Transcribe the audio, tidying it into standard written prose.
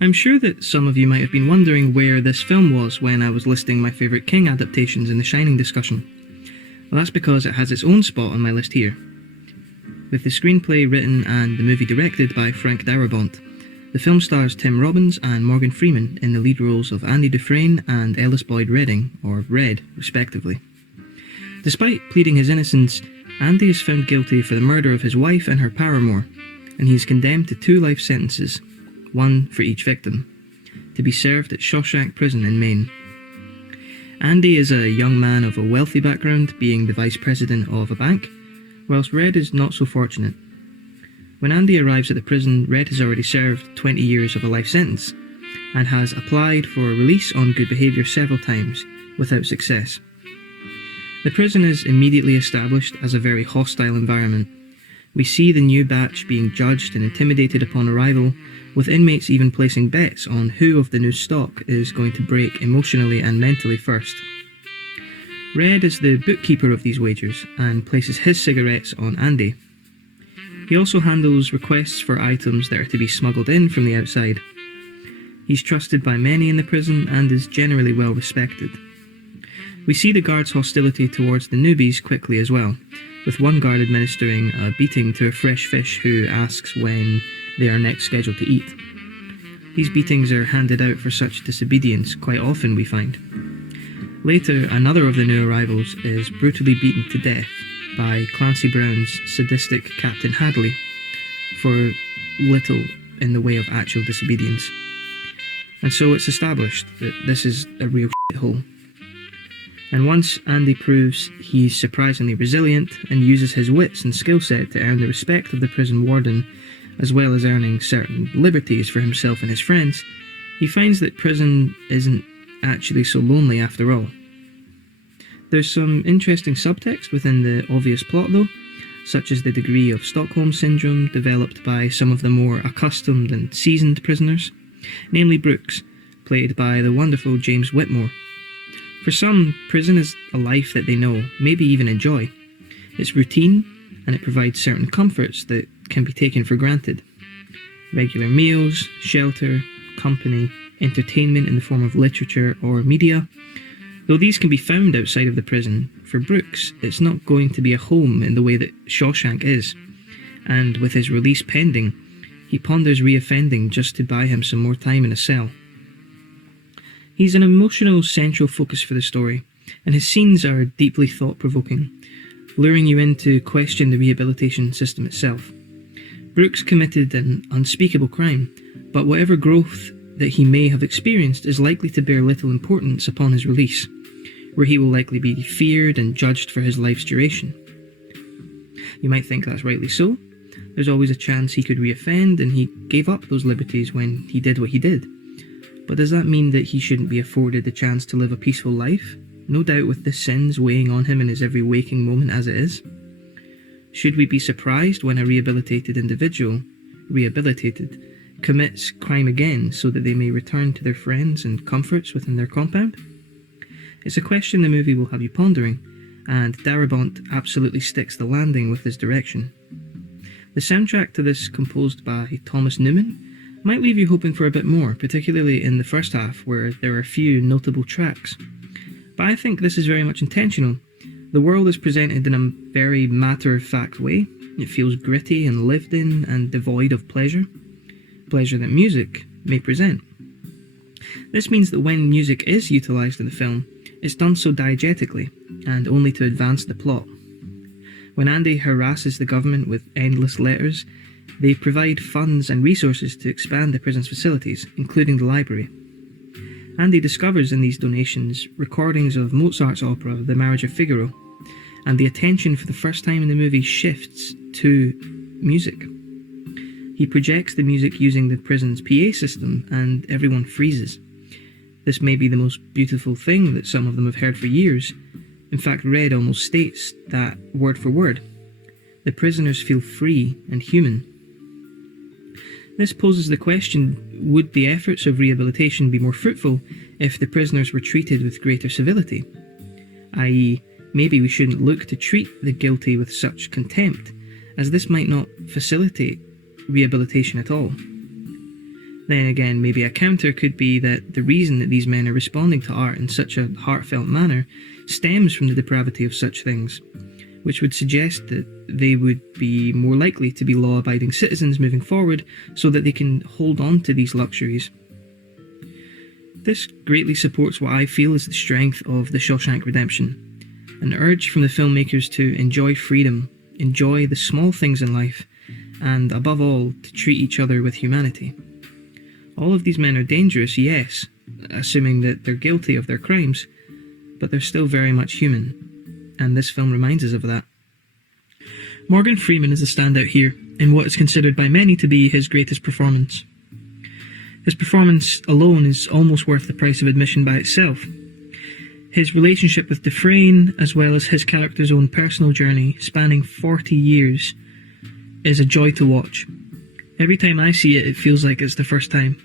I'm sure that some of you might have been wondering where this film was when I was listing my favourite King adaptations in the Shining discussion. Well, that's because it has its own spot on my list here. With the screenplay written and the movie directed by Frank Darabont, the film stars Tim Robbins and Morgan Freeman in the lead roles of Andy Dufresne and Ellis Boyd Redding, or Red, respectively. Despite pleading his innocence, Andy is found guilty for the murder of his wife and her paramour, and he is condemned to 2 life sentences, one for each victim, to be served at Shawshank prison in Maine. Andy is a young man of a wealthy background, being the vice president of a bank, whilst Red is not so fortunate. When Andy arrives at the prison, Red has already served 20 years of a life sentence, and has applied for release on good behaviour several times, without success. The prison is immediately established as a very hostile environment. We see the new batch being judged and intimidated upon arrival, with inmates even placing bets on who of the new stock is going to break emotionally and mentally first. Red is the bookkeeper of these wagers and places his cigarettes on Andy. He also handles requests for items that are to be smuggled in from the outside. He's trusted by many in the prison and is generally well respected. We see the guards' hostility towards the newbies quickly as well, with one guard administering a beating to a fresh fish who asks when they are next scheduled to eat. These beatings are handed out for such disobedience quite often, we find. Later, another of the new arrivals is brutally beaten to death by Clancy Brown's sadistic Captain Hadley for little in the way of actual disobedience. And so it's established that this is a real shithole. And once Andy proves he's surprisingly resilient and uses his wits and skill set to earn the respect of the prison warden, as well as earning certain liberties for himself and his friends, he finds that prison isn't actually so lonely after all. There's some interesting subtext within the obvious plot though, such as the degree of Stockholm Syndrome developed by some of the more accustomed and seasoned prisoners, namely Brooks, played by the wonderful James Whitmore. For some, prison is a life that they know, maybe even enjoy. It's routine, and it provides certain comforts that can be taken for granted. Regular meals, shelter, company, entertainment in the form of literature or media. Though these can be found outside of the prison, for Brooks, it's not going to be a home in the way that Shawshank is. And with his release pending, he ponders reoffending just to buy him some more time in a cell. He's an emotional central focus for the story, and his scenes are deeply thought-provoking, luring you in to question the rehabilitation system itself. Brooks committed an unspeakable crime, but whatever growth that he may have experienced is likely to bear little importance upon his release, where he will likely be feared and judged for his life's duration. You might think that's rightly so. There's always a chance he could reoffend, and he gave up those liberties when he did what he did. But does that mean that he shouldn't be afforded the chance to live a peaceful life, no doubt with the sins weighing on him in his every waking moment as it is? Should we be surprised when a rehabilitated individual, commits crime again so that they may return to their friends and comforts within their compound? It's a question the movie will have you pondering, and Darabont absolutely sticks the landing with his direction. The soundtrack to this, composed by Thomas Newman, might leave you hoping for a bit more, particularly in the first half where there are a few notable tracks. But I think this is very much intentional. The world is presented in a very matter-of-fact way. It feels gritty and lived in and devoid of pleasure that music may present. This means that when music is utilised in the film, it's done so diegetically and only to advance the plot. When Andy harasses the government with endless letters, they provide funds and resources to expand the prison's facilities, including the library. Andy discovers in these donations recordings of Mozart's opera The Marriage of Figaro, and the attention for the first time in the movie shifts to music. He projects the music using the prison's PA system, and everyone freezes. This may be the most beautiful thing that some of them have heard for years. In fact, Red almost states that word for word. The prisoners feel free and human. This poses the question, would the efforts of rehabilitation be more fruitful if the prisoners were treated with greater civility? I.e., maybe we shouldn't look to treat the guilty with such contempt, as this might not facilitate rehabilitation at all. Then again, maybe a counter could be that the reason that these men are responding to art in such a heartfelt manner stems from the depravity of such things, which would suggest that they would be more likely to be law-abiding citizens moving forward so that they can hold on to these luxuries. This greatly supports what I feel is the strength of The Shawshank Redemption, an urge from the filmmakers to enjoy freedom, enjoy the small things in life, and above all, to treat each other with humanity. All of these men are dangerous, yes, assuming that they're guilty of their crimes, but they're still very much human, and this film reminds us of that. Morgan Freeman is a standout here, in what is considered by many to be his greatest performance. His performance alone is almost worth the price of admission by itself. His relationship with Dufresne, as well as his character's own personal journey, spanning 40 years, is a joy to watch. Every time I see it, it feels like it's the first time.